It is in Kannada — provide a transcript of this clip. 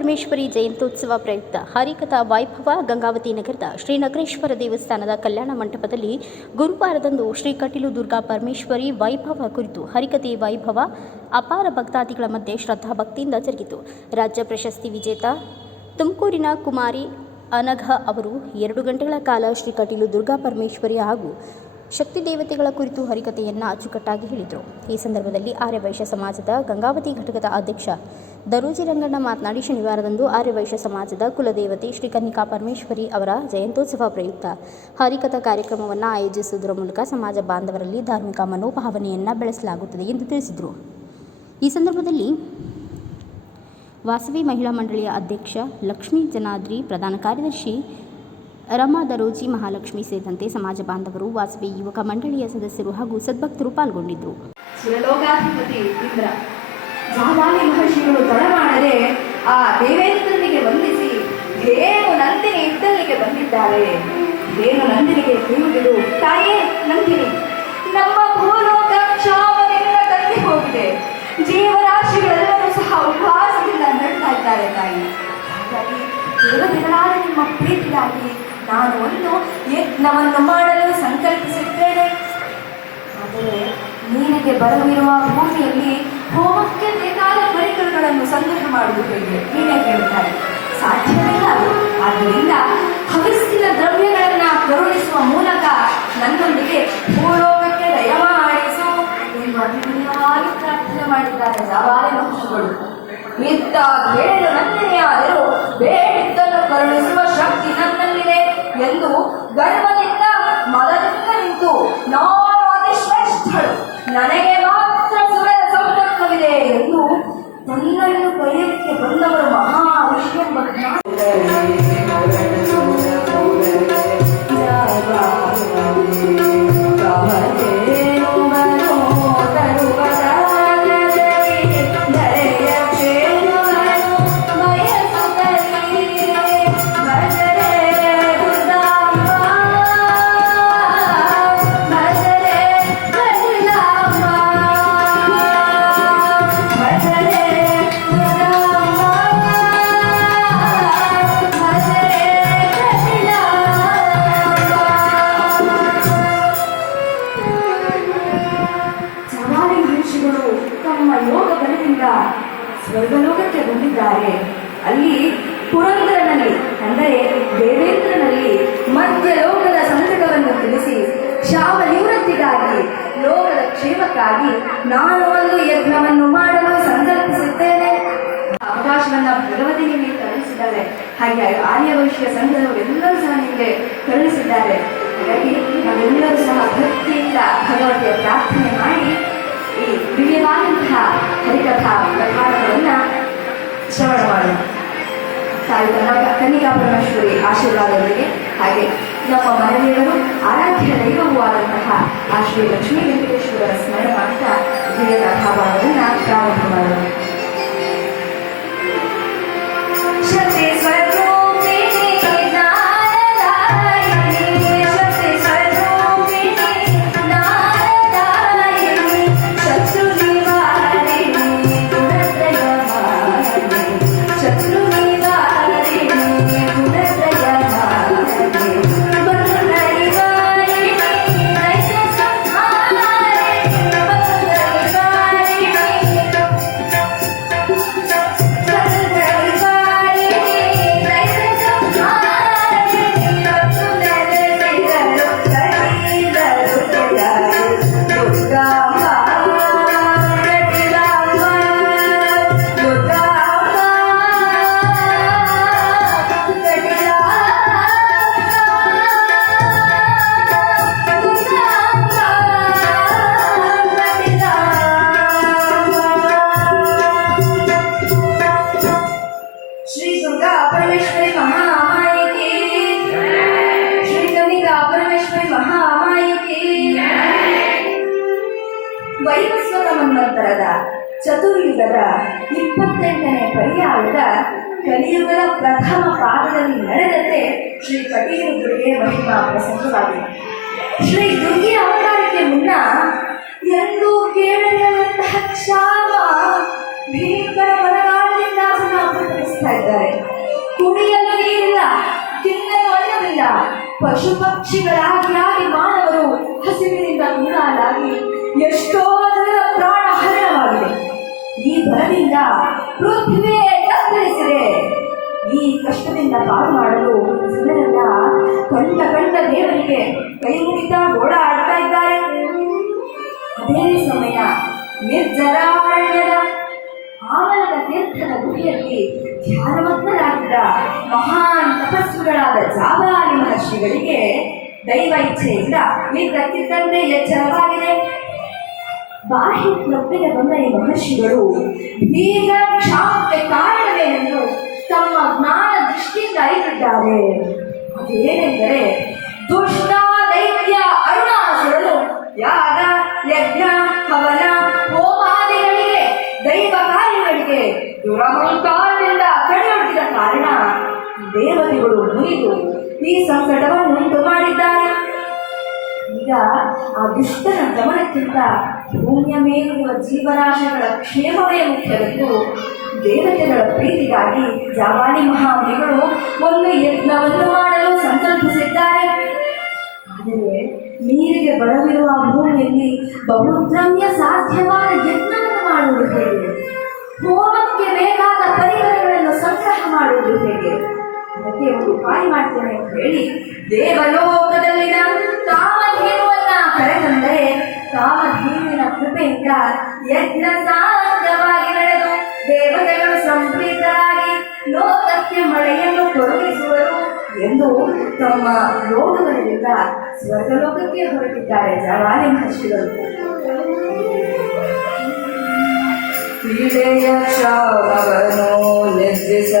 ಪರಮೇಶ್ವರಿ ಜಯಂತ್ಯೋತ್ಸವ ಪ್ರಯುಕ್ತ ಹರಿಕಥಾ ವೈಭವ ಗಂಗಾವತಿ ನಗರದ ಶ್ರೀ ನಗರೇಶ್ವರ ದೇವಸ್ಥಾನದ ಕಲ್ಯಾಣ ಮಂಟಪದಲ್ಲಿ ಗುರುವಾರದಂದು ಶ್ರೀ ಕಟೀಲು ದುರ್ಗಾ ಪರಮೇಶ್ವರಿ ವೈಭವ ಕುರಿತು ಹರಿಕಥೆ ವೈಭವ ಅಪಾರ ಭಕ್ತಾದಿಗಳ ಮಧ್ಯೆ ಶ್ರದ್ಧಾಭಕ್ತಿಯಿಂದ ಜರುಗಿತು. ರಾಜ್ಯ ಪ್ರಶಸ್ತಿ ವಿಜೇತ ತುಮಕೂರಿನ ಕುಮಾರಿ ಅನಘ ಅವರು ಎರಡು ಗಂಟೆಗಳ ಕಾಲ ಶ್ರೀ ಕಟೀಲು ದುರ್ಗಾ ಪರಮೇಶ್ವರಿ ಹಾಗೂ ಶಕ್ತಿ ದೇವತೆಗಳ ಕುರಿತು ಹರಿಕಥೆಯನ್ನು ಅಚ್ಚುಕಟ್ಟಾಗಿ ಹೇಳಿದರು. ಈ ಸಂದರ್ಭದಲ್ಲಿ ಆರ್ಯವೈಶ್ಯ ಸಮಾಜದ ಗಂಗಾವತಿ ಘಟಕದ ಅಧ್ಯಕ್ಷ ದರೋಜಿ ರಂಗಣ್ಣ ಮಾತನಾಡಿ ಶನಿವಾರದಂದು ಆರ್ಯವೈಶ್ಯ ಸಮಾಜದ ಕುಲದೇವತೆ ಶ್ರೀ ಕನ್ನಿಕಾ ಪರಮೇಶ್ವರಿ ಅವರ ಜಯಂತೋತ್ಸವ ಪ್ರಯುಕ್ತ ಹರಿಕಥಾ ಕಾರ್ಯಕ್ರಮವನ್ನು ಆಯೋಜಿಸುವುದರ ಮೂಲಕ ಸಮಾಜ ಬಾಂಧವರಲ್ಲಿ ಧಾರ್ಮಿಕ ಮನೋಭಾವನೆಯನ್ನು ಬೆಳೆಸಲಾಗುತ್ತದೆ ಎಂದು ತಿಳಿಸಿದರು. ಈ ಸಂದರ್ಭದಲ್ಲಿ ವಾಸವಿ ಮಹಿಳಾ ಮಂಡಳಿಯ ಅಧ್ಯಕ್ಷ ಲಕ್ಷ್ಮೀ ಜನಾದ್ರಿ, ಪ್ರಧಾನ ಕಾರ್ಯದರ್ಶಿ ರಮಾ ದರೋಜಿ, ಮಹಾಲಕ್ಷ್ಮಿ ಸೇರಿದಂತೆ ಸಮಾಜ ಬಾಂಧವರು, ವಾಸವಿ ಯುವಕ ಮಂಡಳಿಯ ಸದಸ್ಯರು ಹಾಗೂ ಸದ್ಭಕ್ತರು ಪಾಲ್ಗೊಂಡಿದ್ದರು. ಜಾಮಾಲಿ ಮಹರ್ಷಿಗಳು ತಡ ಮಾಡದೆ ಆ ದೇವೇಂದ್ರನಿಗೆ ವಂದಿಸಿ ಏನು ನಂದಿನಿ ಇದ್ದಲ್ಲಿಗೆ ಬಂದಿದ್ದಾರೆ. ಏನು ನಂದಿನಿಗೆ ತಿಳಿದಿರು ತಾಯೇ ನಂದಿನಿ, ನಮ್ಮ ಭೂಲೋಕ ಕ್ಷಾಮದಿಂದ ತಂದೆ ಹೋಗಿದೆ. ಜೀವರಾಶಿಗಳೆಲ್ಲರೂ ಸಹ ಉಪವಾಸದಿಂದ ನಡ್ತಾ ಇದ್ದಾರೆ ತಾಯಿ. ಹಾಗಾಗಿ ದಿನಗಳಾದ ನಿಮ್ಮ ಪ್ರೀತಿಗಾಗಿ ನಾನು ಒಂದು ಯಜ್ಞವನ್ನು ಮಾಡಲು ಸಂಕಲ್ಪಿಸುತ್ತೇನೆ. ಆದರೆ ನೀರಿಗೆ ಬರವಿರುವ ಭೂಮಿಯಲ್ಲಿ ಹೋಮಕ್ಕೆ ಬೇಕಾದ ಪರಿಕರಗಳನ್ನು ಸಂಗ್ರಹ ಮಾಡುವುದು ಹೇಗೆ ನೀನೇ ಹೇಳ್ತಾರೆ ಸಾಧ್ಯವಿಲ್ಲ. ಆದ್ದರಿಂದ ಹವಿಸ್ಸಿನ ದ್ರವ್ಯಗಳನ್ನ ಕರುಣಿಸುವ ಮೂಲಕ ನನ್ನೊಂದಿಗೆ ಪುರಂದರನಲ್ಲಿ, ಅಂದರೆ ದೇವೇಂದ್ರನಲ್ಲಿ ಮಧ್ಯ ಲೋಕದ ಸಂಕಟವನ್ನು ತಿಳಿಸಿ ಶಾವ ನಿವೃತ್ತಿಗಾಗಿ ಲೋಕದ ಕ್ಷೇಮಕ್ಕಾಗಿ ನಾನು ಒಂದು ಯಜ್ಞವನ್ನು ಮಾಡಲು ಸಂಕಲ್ಪಿಸುತ್ತೇನೆ. ಅವಕಾಶವನ್ನ ಭಗವತಿ ನಿಮಗೆ ಕರುಣಿಸಿದ್ದಾರೆ. ಹಾಗೆ ಆರ್ಯವೈಶ್ಯ ಸಂಘದವರು ಎಲ್ಲರೂ ಸಹ ನಿಮಗೆ ಕರುಣಿಸಿದ್ದಾರೆ. ಹಾಗಾಗಿ ನಾವೆಲ್ಲರೂ ಸಹ ಭಕ್ತಿಯಿಂದ ಭಗವತಿಯ ಪ್ರಾರ್ಥನೆ ಮಾಡಿ ಈ ದಿವ್ಯವಾದಂತಹ ಹರಿಕಥಾ ಪ್ರಕಾರಗಳನ್ನ ಕನ್ನಡ ಕನ್ನಿಕಾ ಪರಮೇಶ್ವರಿ ಆಶೀರ್ವಾದದೊಂದಿಗೆ ಹಾಗೆ ನಮ್ಮ ಮನೆಯವರು ಆರಾಧ್ಯ ದೈವವೂ ಆದಂತಹ ಆ ಶ್ರೀ ಲಕ್ಷ್ಮೀ ವೆಂಕಟೇಶ್ವರ ಸ್ಮರಣ ಮಾಡ್ತಾ ದಿವ್ಯ ಕಥಾಭಾಗವನ್ನು ಪ್ರಾರಂಭ ವೈವಸ್ವತ ಮನ್ವಂತರದ ಚತುರ್ಯುಗದ ಇಪ್ಪತ್ತೆಂಟನೇ ಪರ್ಯಾಯದ ಕಲಿಯುಗದ ಪ್ರಥಮ ಪಾದದಲ್ಲಿ ನಡೆದಂತೆ ಶ್ರೀ ಕಟೀಲು ದುರ್ಗೆ ಮಹಿಮಾ ಪ್ರಸಂಗವಾಗಿದೆ ಶ್ರೀ ದುರ್ಗೆ ಅವತಾರಕ್ಕೆ ಮುನ್ನ ಎಂದೂ ಕೇಳಲಿರುವಂತಹ ಕ್ಷಾಮ ಭೀಕರ ಬರಗಾಲದಿಂದ ಅದನ್ನು ಇದ್ದಾರೆ. ಕುಡಿಯಲು ನೀರಿಲ್ಲ ತಿನ್ನಲು ಪಶು ಪಕ್ಷಿಗಳಾಗಿ ಆಗಿ ಮಾನವರು ಹಸಿರಿನಿಂದ ಮುನ್ನಾಲಾಗಿ ಎಷ್ಟೋ ಬರದಿಂದ ಪೃಥ್ವಿಯೇ ಕತ್ತರಿಸಿದೆ. ಈ ಕಷ್ಟದಿಂದ ಪಾರು ಮಾಡಲು ಜನರೆಲ್ಲ ಕಂಡ ಕಂಡ ದೇವರಿಗೆ ಕೈ ಮುಗಿತಾ ಓಡಾಡ್ತಾ ಇದ್ದಾರೆ. ಅದೇ ಸಮಯ ನಿರ್ಜರಾರಣ್ಯದ ಆಮರದ ತೀರ್ಥದ ಗುಡಿಯಲ್ಲಿ ಧ್ಯಾನಮಗ್ನರಾಗಿದ್ದ ಮಹಾನ್ ತಪಸ್ವಿಗಳಾದ ಜಾಬಾಲಿ ಮಹರ್ಷಿಗಳಿಗೆ ದೈವ ಇಚ್ಛೆಯಿಂದ ಇದ್ದಕ್ಕಿದ್ದಂತೆ ಎಚ್ಚರವಾಗಿದೆ. ಬಾಹ್ಯ ಪ್ರಜ್ಞೆಗೆ ಬಂದ ಈ ಮಹರ್ಷಿಗಳು ಈಗ ಕ್ಷಾಮಕ್ಕೆ ಕಾರಣವೇನೆಂದು ತಮ್ಮ ಜ್ಞಾನ ದೃಷ್ಟಿಯಿಂದ ಅರಿತಿದ್ದಾರೆ. ಅದೇನೆಂದರೆ, ದುಷ್ಟ ದೈತ್ಯ ಅರುಣಾಸುರನು ಯಾಗ, ಯಜ್ಞ, ಹವನ, ಹೋಮಾದಿಗಳಿಗೆ, ದೈವ ಕಾರ್ಯಗಳಿಗೆ ದುರಹಂಕಾರದಿಂದ ಕಡಿಯೊಡ್ಡಿದ ಕಾರಣ ದೇವತೆಗಳು ಮುರಿದು ಈ ಸಂಕಟವನ್ನು ಉಂಟು ಮಾಡಿದ್ದಾರೆ ಆ ದುಷ್ಟನ ಗಮನಕ್ಕಿಂತ ಭೂಮಿಯ ಮೇಲಿರುವ ಜೀವರಾಶಿಗಳ ಕ್ಷೇಮವೇ ಮುಖ್ಯವೆಂದು ದೇವತೆಗಳ ಪ್ರೀತಿಗಾಗಿ ಜಾವಾಲಿ ಮಹಾಮುನಿಗಳು ಒಂದು ಯತ್ನವನ್ನು ಮಾಡಲು ಸಂಕಲ್ಪಿಸಿದ್ದಾರೆ. ಆದರೆ ನೀರಿಗೆ ಬರವಿರುವ ಭೂಮಿಯಲ್ಲಿ ಬಹುದ್ರಮ್ಯ ಸಾಧ್ಯವಾದ ಯತ್ನವನ್ನು ಮಾಡುವುದು ಹೇಗೆ? ಹೋಮಕ್ಕೆ ಬೇಕಾದ ಪರಿಕರಗಳನ್ನು ಸಂಗ್ರಹ ಮಾಡುವುದು ಹೇಗೆ? ಅದಕ್ಕೆ ಒಂದು ಉಪಾಯ ಮಾಡ್ತೇನೆ ಅಂತ ಹೇಳಿ ದೇವಲೋಕದಲ್ಲಿನ ಕಾಮಧೇನುವನ್ನ ಕರೆತಂದರೆ ಕಾಮಧೇನುವಿನ ಕೃಪೆಯಿಂದ ಯಜ್ಞ ಸಾಂಗವಾಗಿ ನಡೆದು ದೇವತೆಗಳು ಸಂಪ್ರೀತರಾಗಿ ಲೋಕಕ್ಕೆ ಮಳೆಯನ್ನು ಕೊರಗಿಸುವರು ಎಂದು ತಮ್ಮ ಲೋಕಗಳಿಂದ ಸ್ವರ್ಗಲೋಕಕ್ಕೆ ಹೊರಟಿದ್ದಾರೆ ಜವಾನಿ ಮಹರ್ಷಿಗಳು. ಕ್ರೀಡೆಯ ಕ್ಷಾಮವನ್ನು ನಿರ್ಜಿಸ